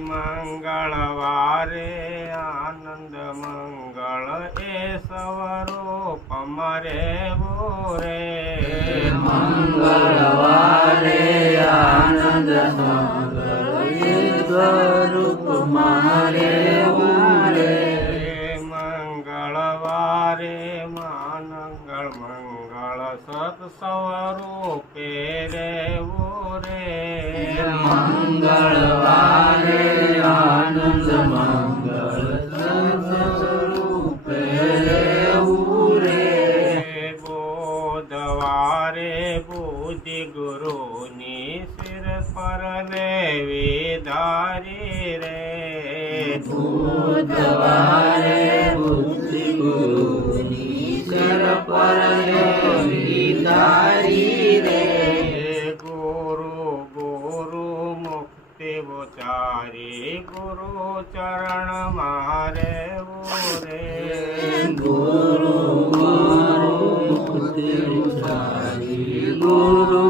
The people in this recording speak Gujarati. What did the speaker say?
મંગળવારે આનંદ મંગળ એ સ્વરૂપ મારે રે મંગળવારે આનંદ મંગળ એ સ્વરૂપ મારે રે મંગળવારે મંગળ મંગળ સત સ્વરૂપે રેવું રે મંગળવારે આનંદ મંગળ સ્વરૂપે રહેવું રે બુધવારે બુદ્ધિ ગુરુની શિર પર લેવી ધારી રે બુધવારે બુદ્ધિ ગુરુની શિર પર લેવી ધારી રે ચારી ગુરુ ચરણ મારે રે ગુરુ ગુરુ મુક્તિ ચારી ગુરુ